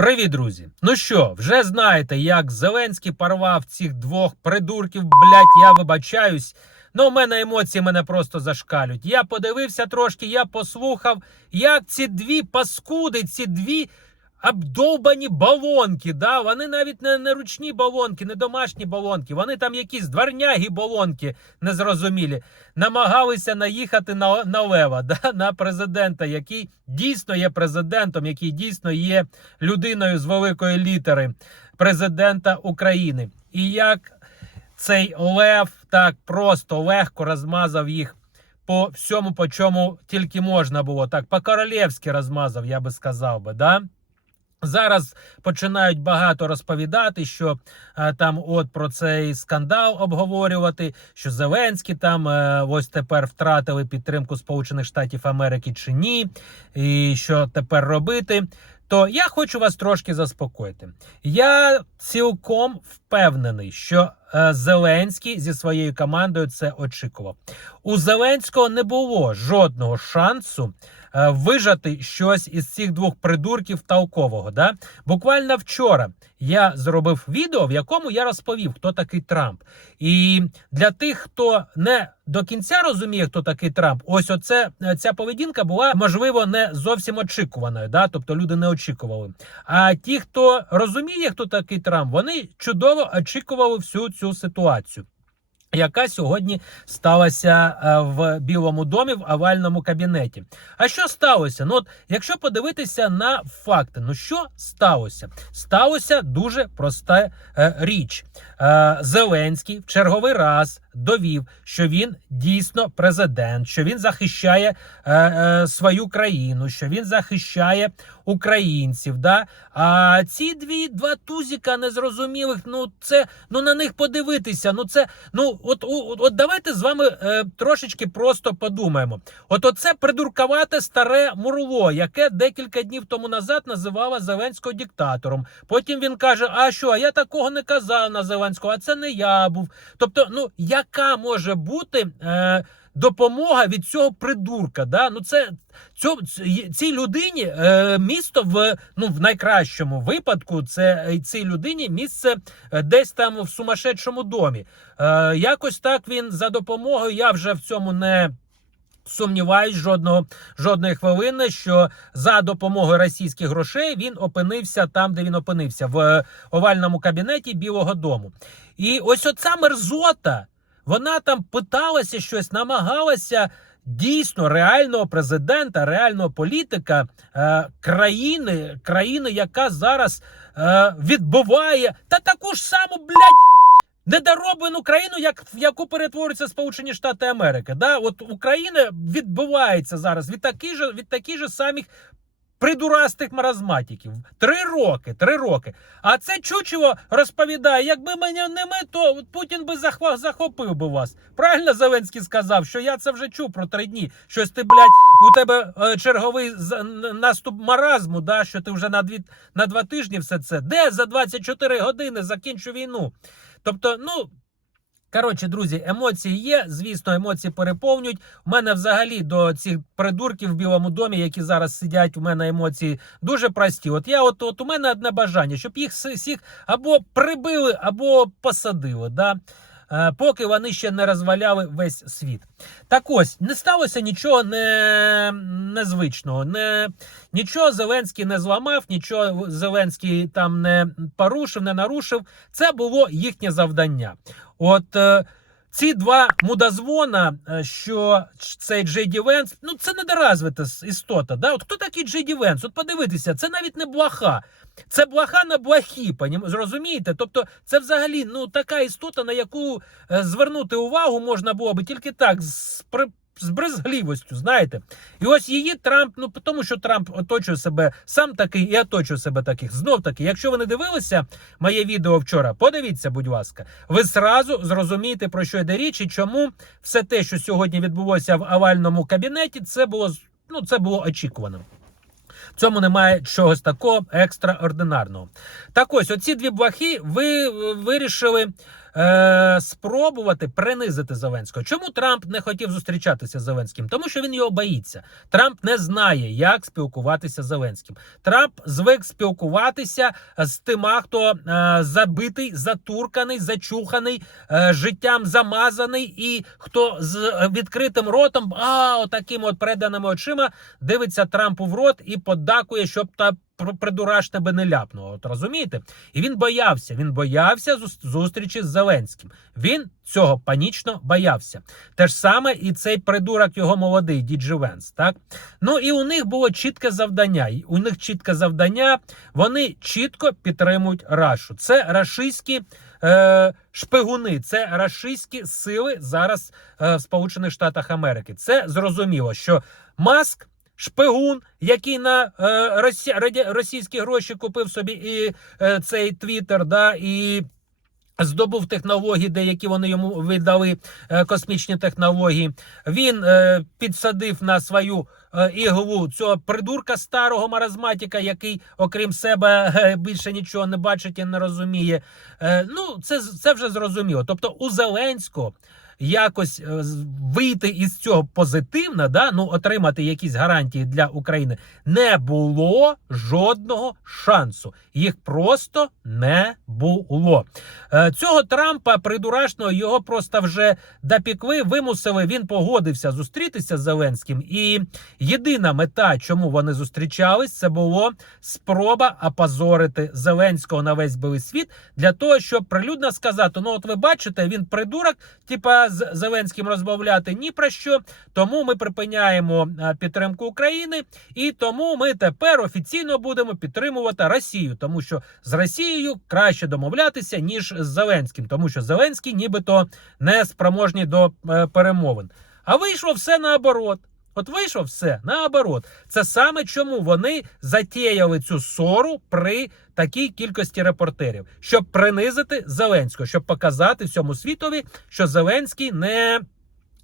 Привіт, друзі! Ну що, вже знаєте, як Зеленський порвав цих двох придурків, блять, я вибачаюсь. Ну, у мене емоції мене просто зашкалюють. Я подивився трошки, я послухав, як ці дві паскуди, ці дві обдовбані балонки. Да? Вони навіть не, не ручні балонки, не домашні балонки. Вони там якісь дворнягі балонки незрозумілі. Намагалися наїхати на, на Лева, да? на президента, який дійсно є президентом, який дійсно є людиною з великої літери президента України. І як цей Лев так просто легко розмазав їх по всьому, по чому тільки можна було. Так, по-королівськи розмазав, я би сказав би, да? Зараз починають багато розповідати, що е, там от про цей скандал обговорювати, що Зеленський там е, ось тепер втратили підтримку Сполучених Штатів Америки чи ні, і що тепер робити. То я хочу вас трошки заспокоїти. Я цілком впевнений, що е, Зеленський зі своєю командою це очікував. У Зеленського не було жодного шансу вижати щось із цих двох придурків толкового. Да? Буквально вчора я зробив відео, в якому я розповів, хто такий Трамп. І для тих, хто не до кінця розуміє, хто такий Трамп, ось оце е, ця поведінка була можливо не зовсім очікуваною. Да? Тобто люди не очікували. А ті, хто розуміє, хто такий Трамп, вони чудово очікували всю цю ситуацію. Яка сьогодні сталася е, в Білому домі в овальному кабінеті? А що сталося? Ну, от, якщо подивитися на факти, ну що сталося? Сталося дуже проста е, річ. Е, Зеленський в черговий раз довів, що він дійсно президент, що він захищає е, е, свою країну, що він захищає українців. Да? А ці дві два тузіка незрозумілих, ну це ну на них подивитися. Ну це ну от, от, от давайте з вами е, трошечки просто подумаємо. От оце придуркувате старе мурло, яке декілька днів тому назад називала Зеленського диктатором. Потім він каже: А що? А я такого не казав на Зеленського, а це не я був. Тобто, ну яка може бути. Е, Допомога від цього придурка, да ну це цьо, цій людині е, місто в ну в найкращому випадку. Це е, цій людині місце е, десь там в сумасшедшому домі. Е, якось так він за допомогою. Я вже в цьому не. Сумніваюсь, жодного жодної хвилини, що за допомогою російських грошей він опинився там, де він опинився, в овальному кабінеті Білого Дому. І ось оця мерзота, вона там питалася щось, намагалася дійсно реального президента, реального політика е, країни, країни, яка зараз е, відбуває та таку ж саму блядь, недороблену країну, як в яку перетворюються Сполучені Штати Америки. Да? От Україна відбувається зараз від таких же від таких же самих. Придурастих маразматиків. Три роки, три роки. А це чучело розповідає, якби мене не ми, то Путін би захва- захопив би вас. Правильно Зеленський сказав, що я це вже чув про три дні. Щось ти, блядь, у тебе е, черговий наступ маразму, да, що ти вже на, дві, на два тижні все це. Де за 24 години закінчу війну? Тобто, ну. Коротше, друзі, емоції є. Звісно, емоції переповнюють. У мене взагалі до цих придурків в Білому домі, які зараз сидять, у мене емоції дуже прості. От я, от, от у мене одне бажання, щоб їх всіх або прибили, або посадили. Да? Е, Поки вони ще не розваляли весь світ. Так ось не сталося нічого не, незвичного. Не, нічого Зеленський не зламав, нічого Зеленський там не порушив, не нарушив. Це було їхнє завдання. От е, ці два мудозвона, е, що цей Джей Ді Венс, ну це недоразвита істота. Да? От хто такий Джей Ді Венс? От подивитися, це навіть не блаха. Це блаха на блахі, зрозумієте? Тобто, це взагалі ну така істота, на яку е, звернути увагу можна було би тільки так, з, при, з брезгливостю, знаєте. І ось її Трамп, ну тому що Трамп оточує себе сам такий і оточує себе таких. Знов таки, якщо ви не дивилися моє відео вчора, подивіться, будь ласка, ви зразу зрозумієте, про що йде річ і чому все те, що сьогодні відбулося в овальному кабінеті, це було ну, це було очікувано. В цьому немає чогось такого екстраординарного. Так ось, оці дві блахи ви е, вирішили е, спробувати принизити Зеленського. Чому Трамп не хотів зустрічатися з Зеленським? Тому що він його боїться. Трамп не знає, як спілкуватися з Зеленським. Трамп звик спілкуватися з тима, хто е, забитий, затурканий, зачуханий, е, життям замазаний, і хто з відкритим ротом, а отакими от переданими очима дивиться Трампу в рот і подакує, щоб та придураш тебе не ляпнуло. От розумієте? І він боявся. Він боявся зус- зустрічі з Зеленським. Він цього панічно боявся. Те ж саме і цей придурок його молодий Діджі Венс. Так ну і у них було чітке завдання. У них чітке завдання. Вони чітко підтримують Рашу. Це рашистські е, шпигуни, це рашистські сили зараз е, в Сполучених Штатах Америки. Це зрозуміло, що Маск. Шпигун, який на е, російські гроші купив собі і е, цей твіттер, да, і здобув технології, деякі вони йому видали е, космічні технології. Він е, підсадив на свою е, іглу цього придурка старого маразматіка, який, окрім себе, е, більше нічого не бачить і не розуміє. Е, ну, це, це вже зрозуміло. Тобто, у Зеленського. Якось е, вийти із цього позитивно, да, ну отримати якісь гарантії для України не було жодного шансу. Їх просто не було. Е, Цього Трампа придурашного його просто вже допікли, вимусили. Він погодився зустрітися з Зеленським. І єдина мета, чому вони зустрічались, це було спроба опозорити Зеленського на весь білий світ для того, щоб прилюдно сказати: ну, от ви бачите, він придурок, типа з Зеленським розмовляти ні про що. Тому ми припиняємо е, підтримку України, і тому ми тепер офіційно будемо підтримувати Росію, тому що з Росією краще домовлятися ніж з Зеленським, тому що Зеленський нібито не спроможні до е, перемовин. А вийшло все наоборот. От вийшло все наоборот. Це саме чому вони затіяли цю ссору при такій кількості репортерів, щоб принизити Зеленського, щоб показати всьому світові, що Зеленський не.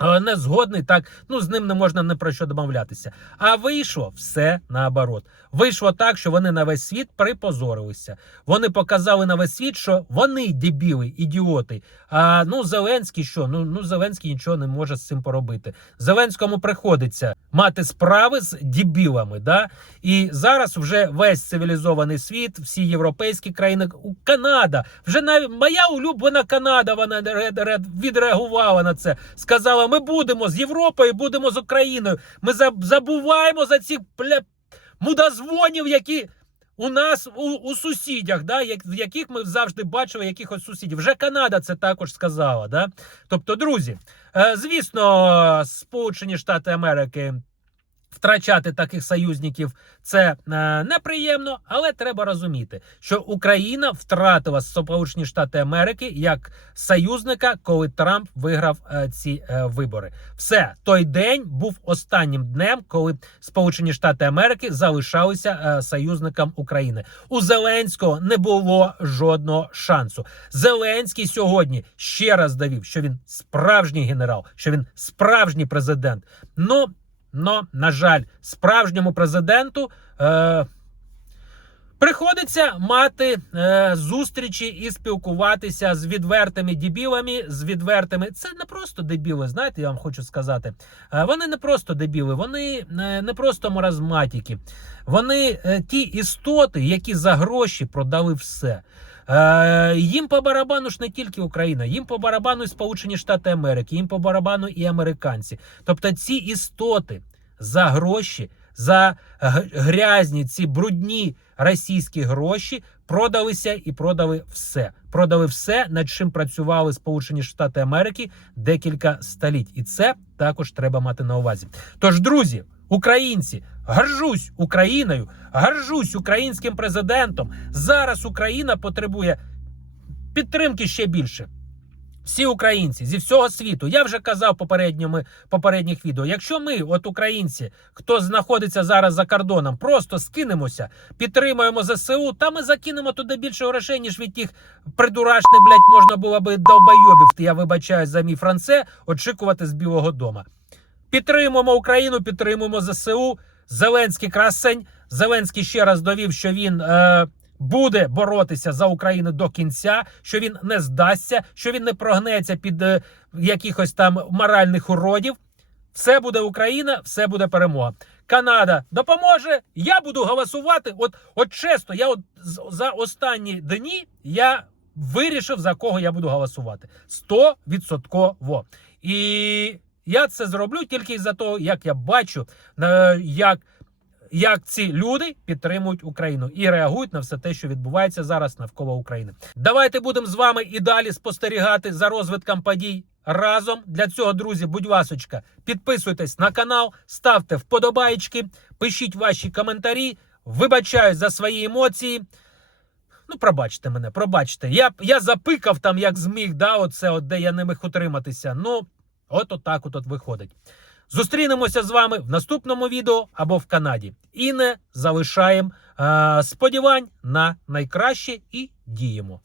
Е, Не згодний так, ну з ним не можна ні про що домовлятися. А вийшло все наоборот. Вийшло так, що вони на весь світ припозорилися. Вони показали на весь світ, що вони дебіли, ідіоти. А ну Зеленський що? Ну ну Зеленський нічого не може з цим поробити. Зеленському приходиться мати справи з дебілами. Да? І зараз вже весь цивілізований світ, всі європейські країни, Канада, вже навіть моя улюблена Канада, вона ре- ре- відреагувала на це. Сказала: ми будемо з Європою, будемо з Україною. Ми забуваємо за цих бля, мудозвонів, які. У нас у, у сусідях, да, як, яких ми завжди бачили якихось сусідів. Вже Канада це також сказала. Да? Тобто, друзі, е, звісно, Сполучені Штати Америки втрачати таких союзників це е, неприємно, але треба розуміти, що Україна втратила Сполучені Штати Америки як союзника, коли Трамп виграв е, ці е, вибори. Все той день був останнім днем, коли Сполучені Штати Америки залишалися е, союзником України. У Зеленського не було жодного шансу. Зеленський сьогодні ще раз довів, що він справжній генерал, що він справжній президент. Ну Но, на жаль, справжньому президенту е, приходиться мати е, зустрічі і спілкуватися з відвертими дебілами, з відвертими. Це не просто дебіли, знаєте, я вам хочу сказати. Е, вони не просто дебіли, вони е, не просто маразматики. Вони е, ті істоти, які за гроші продали все. Е, їм по барабану ж не тільки Україна, їм по барабану і Сполучені Штати Америки, їм по барабану і американці. Тобто ці істоти за гроші, за грязні, ці брудні російські гроші продалися і продали все. Продали все, над чим працювали Сполучені Штати Америки декілька століть. І це також треба мати на увазі. Тож, друзі, українці, горжусь Україною, горжусь українським президентом. Зараз Україна потребує підтримки ще більше. Всі українці зі всього світу. Я вже казав попередніми попередніх відео. Якщо ми, от українці, хто знаходиться зараз за кордоном, просто скинемося, підтримуємо ЗСУ, та ми закинемо туди більше грошей, ніж від тих придурашних, блядь, можна було би долбойобів, я вибачаюсь за мій франце, очікувати з Білого дома. Підтримуємо Україну, підтримуємо ЗСУ. Зеленський красень. Зеленський ще раз довів, що він е, буде боротися за Україну до кінця, що він не здасться, що він не прогнеться під е, якихось там моральних уродів. Все буде Україна, все буде перемога. Канада допоможе. Я буду голосувати. От, от чесно, я от за останні дні я вирішив за кого я буду голосувати. 100%. І я це зроблю тільки із-за того, як я бачу, е, як, як ці люди підтримують Україну і реагують на все те, що відбувається зараз навколо України. Давайте будемо з вами і далі спостерігати за розвитком подій. Разом для цього, друзі, будь ласочка, підписуйтесь на канал, ставте вподобайки, пишіть ваші коментарі. Вибачаюсь за свої емоції. Ну, пробачте мене, пробачте. Я, я запикав там, як зміг, да, оце, от, де я не міг утриматися. Ну, от от, от виходить. Зустрінемося з вами в наступному відео або в Канаді. І не залишаємо е, сподівань на найкраще і діємо.